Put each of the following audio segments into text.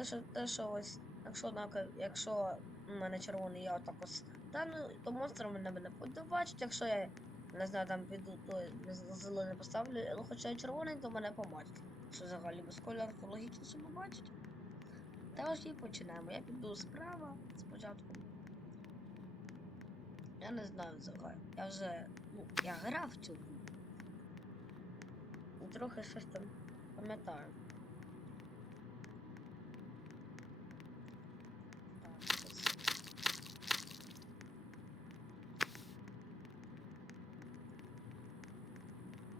те, що, те, що ось, якщо, якщо у мене червоний, я отак ось стану, то монстр мене мене буде бачити, якщо я не знаю, там піду, то зелений поставлю, але хоча я червоний, то мене побачить. Що взагалі без кольору, логічно, що побачить. Тож і починаємо. Я піду справа спочатку. Я не знаю взагалі. Я вже. Ну, я грав в цю. Трохи щось там пам'ятаю. Так, щось.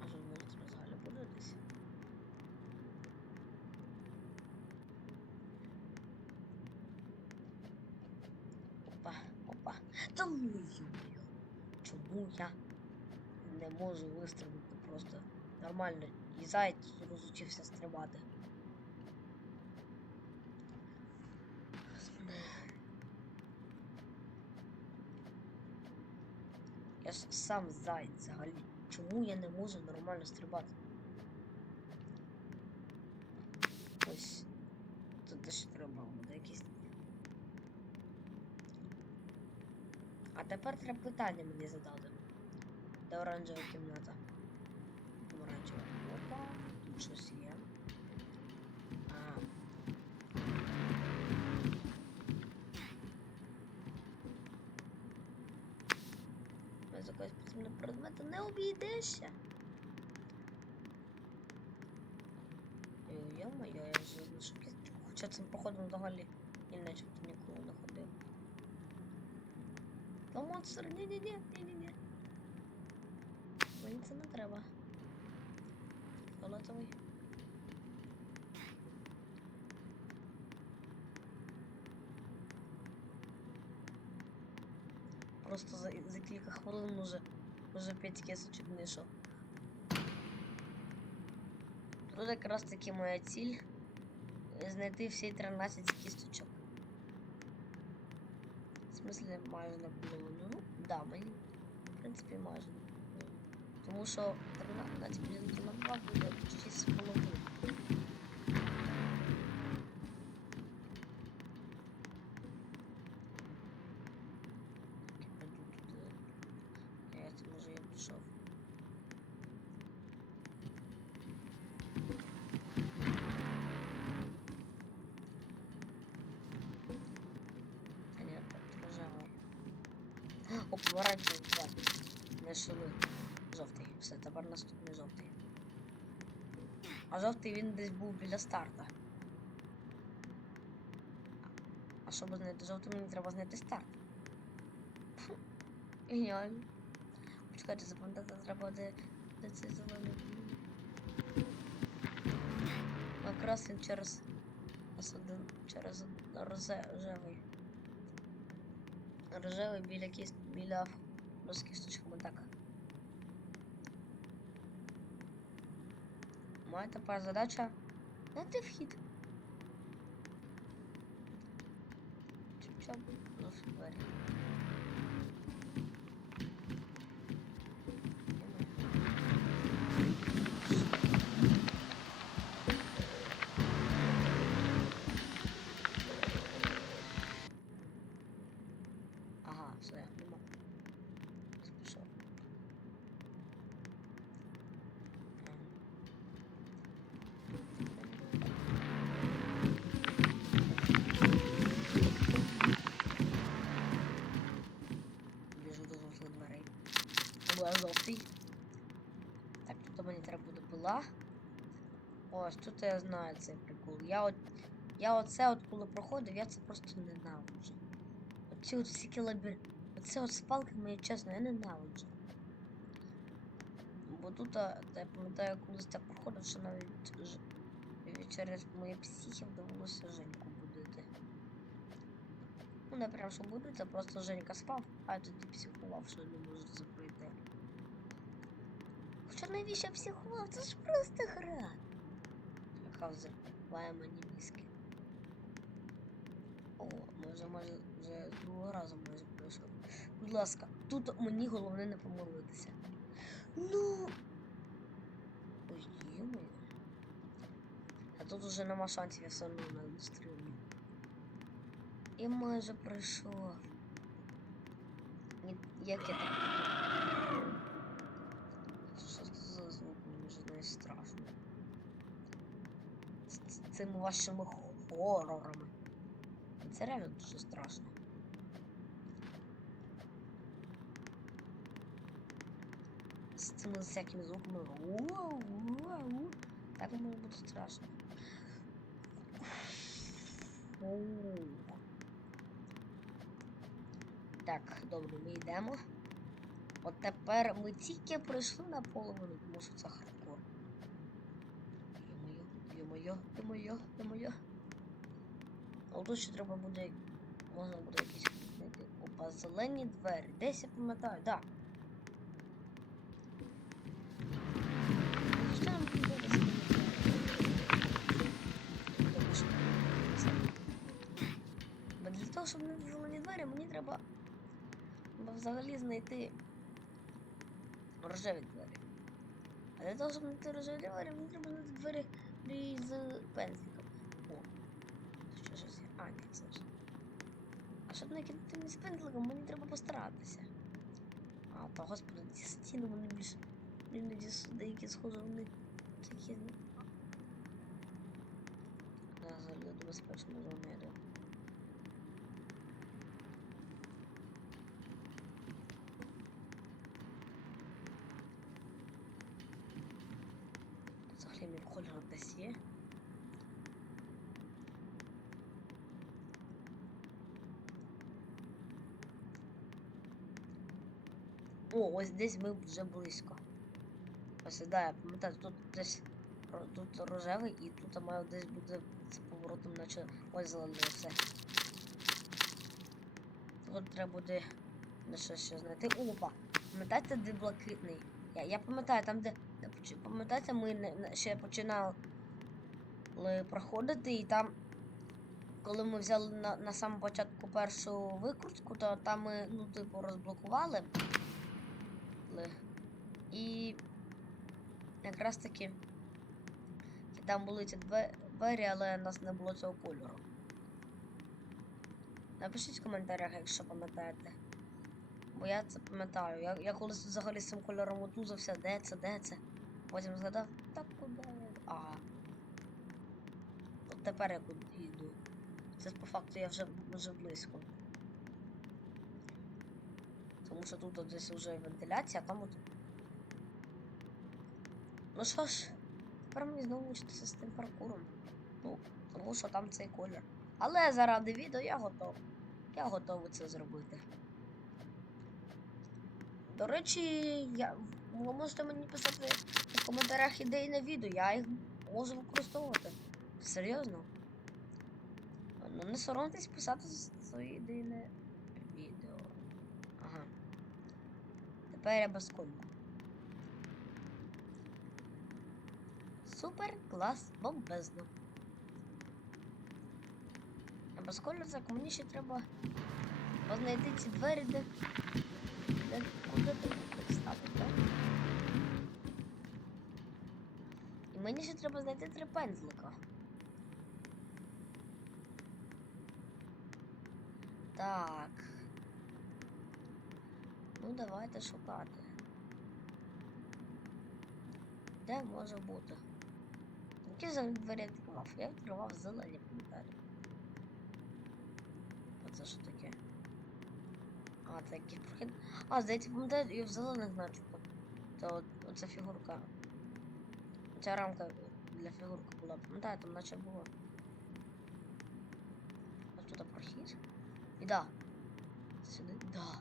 А що монстр взагалі буде десь? Опа, опа. Та ну. Чому я не можу вистрибнути просто нормально? І заяць розучився стрибати. Я ж сам заяць взагалі. Чому я не можу нормально стрибати? Ось. Тут теж треба буде якісь. А тепер треба питання мені задати. Де оранжева кімната? Оранжева. Опа, тут щось є. А. Без якогось потрібного предмету не обійдешся. Ой, Йо-моє, я вже залишу кісточку. Хоча цим походом взагалі і начебто ніколи не ходив. Та монстр, ні-ні-ні, ні-ні-ні. Мені це не треба. Фіолетовий. Просто за, за кілька хвилин уже, уже 5 кисочок знайшов. Тут якраз таки моя ціль знайти всі 13 кісточок. В майже на половину? Ну, да, мені, в принципі, майже. Тому що 13 поділити на 2 буде 6 з половиною. Так, я пойду туди. Я це може я пішов. Та ні, так, рожевий. О, помаранчевий, так. Знайшли. Жовтий. Все, тепер наступний жовтий. А жовтий він десь був біля старта. А щоб знайти жовтий, мені треба знайти старт. Геніально. Почекайте, запам'ятати треба, де, де цей зелений. Якраз він через один через рожевий. Рожевий біля кіст біля ну, з кісточками так. Моя тепер задача знайти вхід. Чоп-чоп, ну двері. Пила. Ось, тут я знаю цей прикол. Я от. Я оце от коли проходив, я це просто ненавиджу. Оці от всі кілобір. Оце от з палками, чесно, я ненавиджу. Бо тут, я пам'ятаю, колись так проходив, що навіть через мої психи вдалося Женьку будити. Ну, не прям що будуть, а просто Женька спав, а я тоді психував, що не можу це Чорновіща психував, це ж просто гра. Хаузер, купаємо мізки. О, ми вже майже вже другого разу може пройшли. Будь ласка, тут мені головне не помолитися. Ну Ой, А тут уже нема шансів, я все одно не стрілю. Я майже пройшов. Як я так? Цими вашими хорорами. Це реально дуже страшно. З цими всякими звуками. Так може бути страшно. Так, добре, ми йдемо. От тепер ми тільки прийшли на половину, тому що це хардкор. Йо-моє, йо-моє, йо-моє, йо-моє. А тут ще треба буде. Можна буде якісь. Опа, зелені двері. Десь я пам'ятаю, так. Це. Бо для того, щоб знайти зелені двері, мені треба взагалі знайти рожеві двері. А для того, щоб знайти рожеві двері, мені треба знайти двері з пензликом. О, що щось. А, ні, все ж. А щоб знайти з пензликом, мені треба постаратися. А, то господи, ці стіни вони більш іноді с- деякі схожі, вони такі. Взагалі до безпечної зони йду. Взагалі мій кольор десь є. О, ось десь ми вже близько. Ось, да, я пам'ятаю, тут десь тут рожевий і тут має десь буде з поворотом, наче ось зелений все. Тут треба буде де ще ще знайти. Опа! Пам'ятаєте, де блакитний? Я, я пам'ятаю, там де. Пам'ятаєте, ми ще починали проходити, і там, коли ми взяли на, на самому початку першу викрутку, то там ми, ну, типу, розблокували. І якраз таки там були ці двері, але у нас не було цього кольору. Напишіть в коментарях, якщо пам'ятаєте. Бо я це пам'ятаю. Я, я колись взагалі з цим кольором отузався, де це, де це. Потім згадав, так куди я. Ага. От тепер я куди йду. Це по факту я вже, вже близько. Тому що тут десь вже вентиляція, а там от. Ну що ж, тепер мені знову вчитися з тим паркуром. Ну, тому що там цей колір. Але заради відео я готовий. Я готовий це зробити. До речі, я... ви можете мені писати в коментарях ідеї на відео, я їх можу використовувати. Серйозно. Ну не соромтесь писати свої ідеї на відео. Ага. Тепер я без. Супер, клас, бомбезно. А без так мені ще треба знайти ці двері, де. де куди ти їх ставити, так? Мені ще треба знайти три пензлика. Так. Ну, давайте шукати. Де може бути? Які взагалі двері я відкривав? Зелені, пам'ятаю. А це що таке? А, це якийсь прохід. А, здається, пам'ятаю, і в зелених начебто. Це от, оця фігурка. Ця рамка для фігурки була. Пам'ятаю, там наче було. Ось тут прохід. І да. Сюди. Да.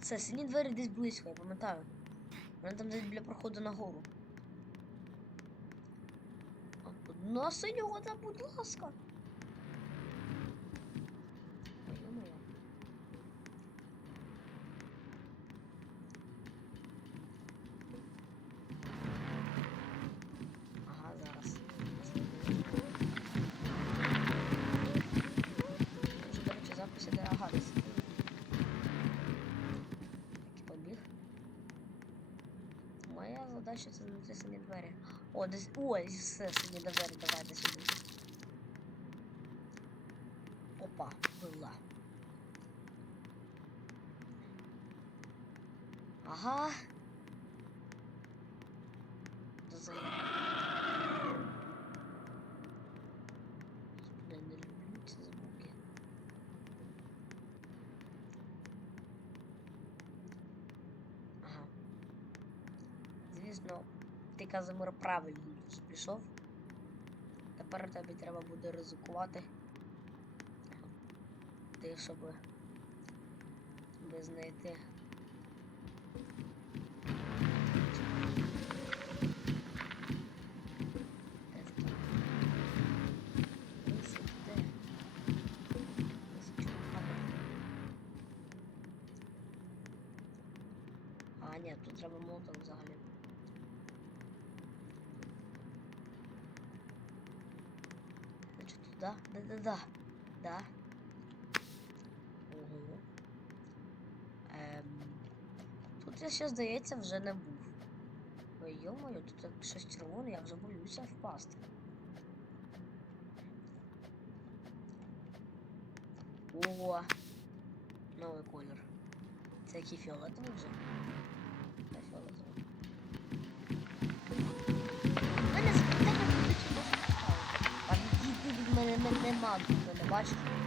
Це сині двері десь близько, я пам'ятаю. Вони там десь біля проходу нагору. На синього, та будь ласка. не ті самі двері. О, десь. Ой, все, самі двері, давайте сюди. Опа, була. Ага. Дози. Я не люблю ці звуки. Ага. Звісно, Ти Казимир правильно пішов. Тепер тобі треба буде ризикувати. Ти, щоб знайти. Значить, туди? Да-да-да. Да. Ого. Ем. Тут я ще, здається, вже не був. Ой, йомою, тут щось червоне, я вже боюся впасти. О, новий колір. Це який фіолетовий вже? Мене не- нема тут не бачите?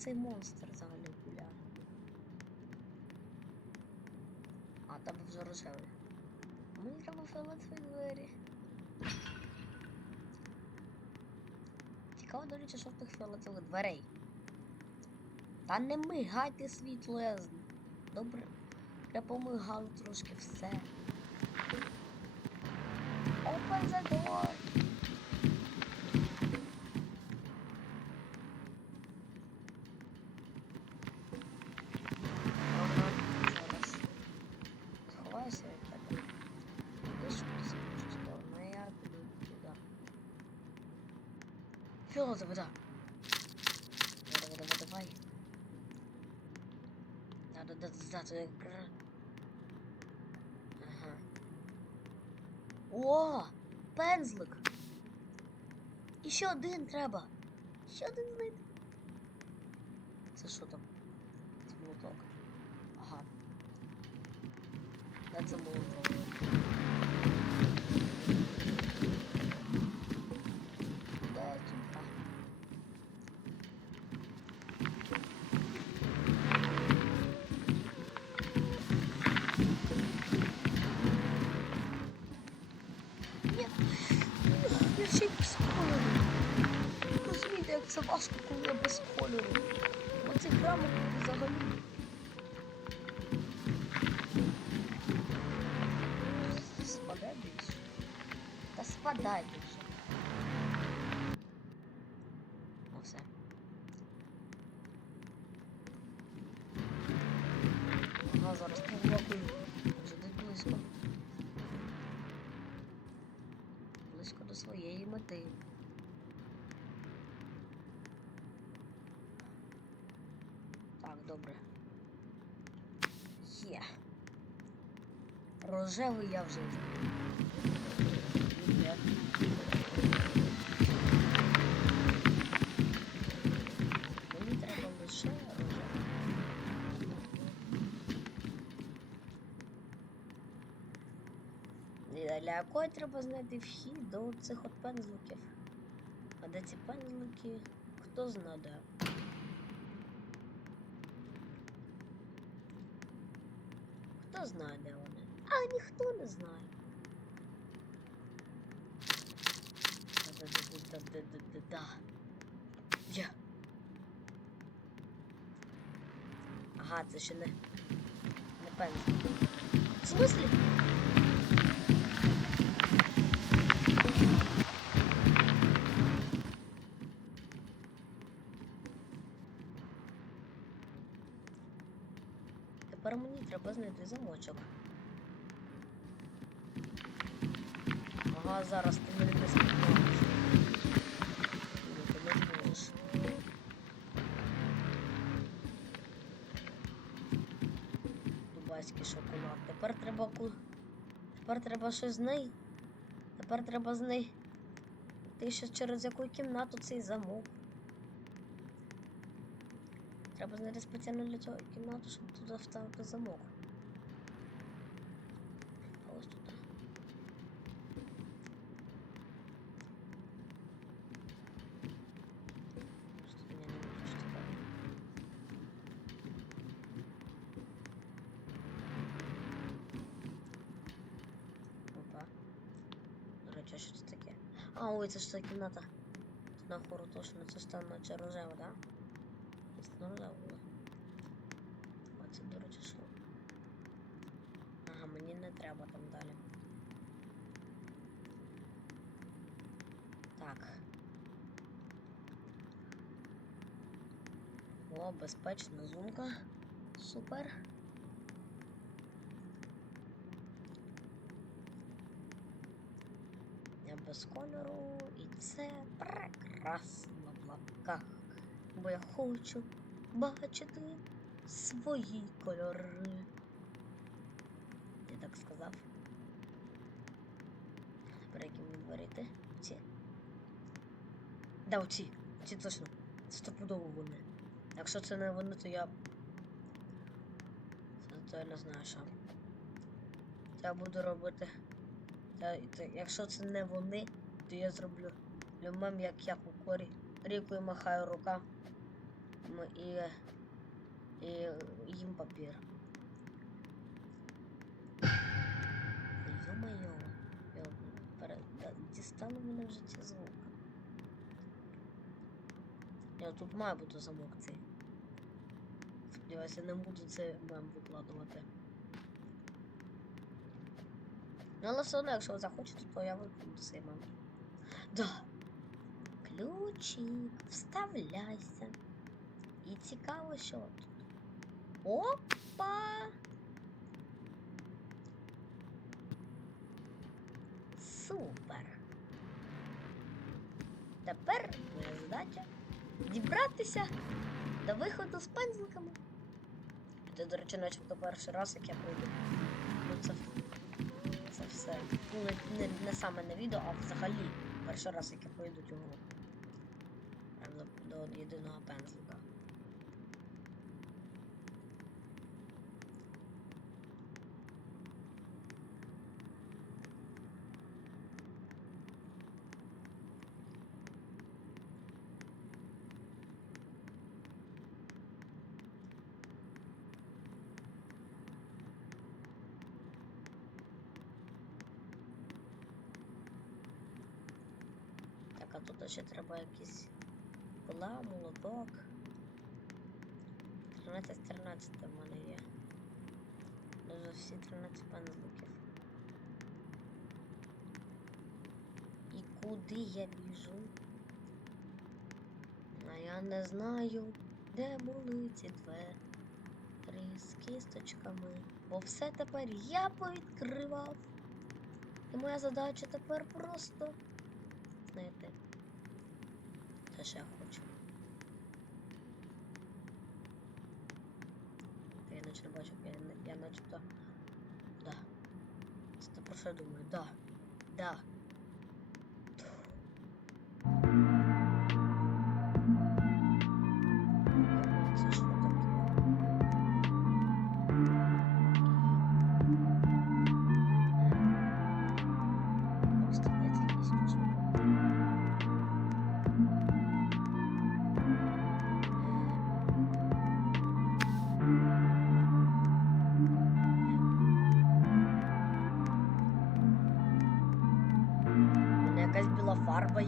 Цей монстр взагалі гуляє? А, там вже рожевий. Мені треба фіолетові двері. Цікаво, до речі, що в тих фіолетових дверей. Та не мигайте світло, я добре. Я помигав трошки все. Open the door. Ага, зараз. Сховайся від тебе. Ти ж кудись в іншу сторону, а я піду туди. Фіолетовий, да. Давай, давай, давай. Надо додати екра. Ага. О! Пензлик! І ще один треба. Ще один знайти. Це що там? Без кольору. Оце грамотно взагалі. Спадай більше. Та спадай більше. Ну все. Ага, зараз поблокую. Вже десь близько. Близько до своєї мети. Добре. Є. Рожевий я вже. Мені треба лише рожевий. Для якої треба знайти вхід до цих от пензликів. А де ці пензлики, хто знає. Хто знає, де вони? А ніхто не знає. Да-да-да-да-да-да-да. Я. Ага, це ще не. Не пензлик. В смислі? Треба знайти замочок. Ага, зараз ти мене не зможеш. Дубайський шоколад. Тепер треба ку... Тепер треба щось знай. Тепер треба знай. Ти ще через яку кімнату цей замок. Треба знайти спеціально для цього кімнату, щоб туди вставити замок. А що це таке? А, ой, це ж ця кімната. Нахору точно, це ж там наче да? Це рожева була. А це, до речі, що? Ага, мені не треба там далі. Так. О, безпечна зумка. Супер. Я без кольору, і це прекрасно в лапках. Бо я хочу бачити свої кольори. Ти так сказав. Тепер які мені варити? Ці. Да, оці. Ці точно. Стопудово вони. Якщо це не вони, то я. То, то я не знаю що. Я буду робити. Та, то, якщо це не вони, то я зроблю люмем, як я у корі. Рікою махаю рука. І, і їм папір. Йо-моє, я пере... да, дістану мене вже ці. Я тут має бути замок цей. Сподіваюся, не буду це мем викладувати. Ну, але все одно, якщо ви захочете, то я викладу цей мем. Да. Ключик, вставляйся. І цікаво, що тут. Опа! Супер. Тепер моя задача дібратися до виходу з пензликами. Це, до речі, начебто перший раз, як я пройду. Ну, це, це все. Ну, не, не, не саме на відео, а взагалі перший раз, як я пройду цього. Прям до, до єдиного пензлика. Так, а тут ще треба якісь пила, молоток. 13 з 13 в мене є. Дуже всі 13 пензликів. І куди я біжу? А я не знаю, де були ці двері з кісточками. Бо все тепер я повідкривав. І моя задача тепер просто знайти. Що я хочу. Я наче не бачу, я, я начебто. Да. Це про що думаю? Да. Да.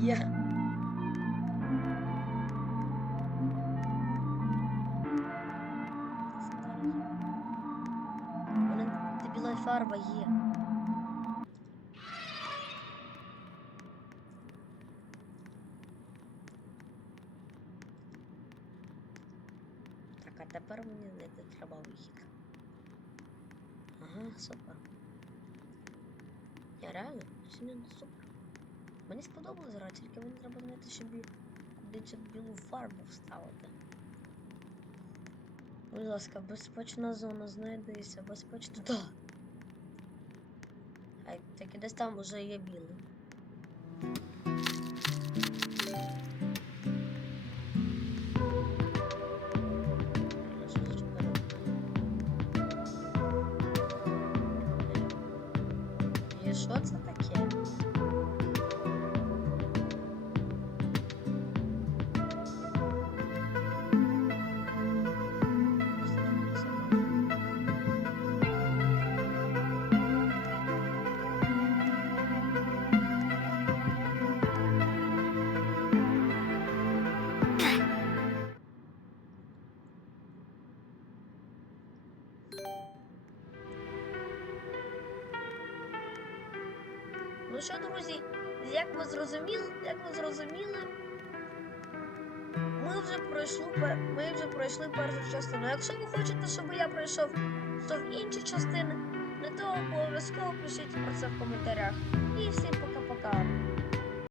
кар'єри. У мене дебіла фарба є. Так, а тепер мені знайти треба вихід. Ага, супер. Я реально сильно супер. Мені сподобалось гра, тільки мені треба знайти, щоб цю білу фарбу вставити. Будь ласка, безпечна зона, знайдися, безпечно. Да. Ай, так і десь там вже є білий. Як ми зрозуміли, як ми зрозуміли, ми вже пройшли, ми вже пройшли першу частину. Якщо ви хочете, щоб я пройшов то в інші частини, не то обов'язково пишіть про це в коментарях. І всім пока-пока.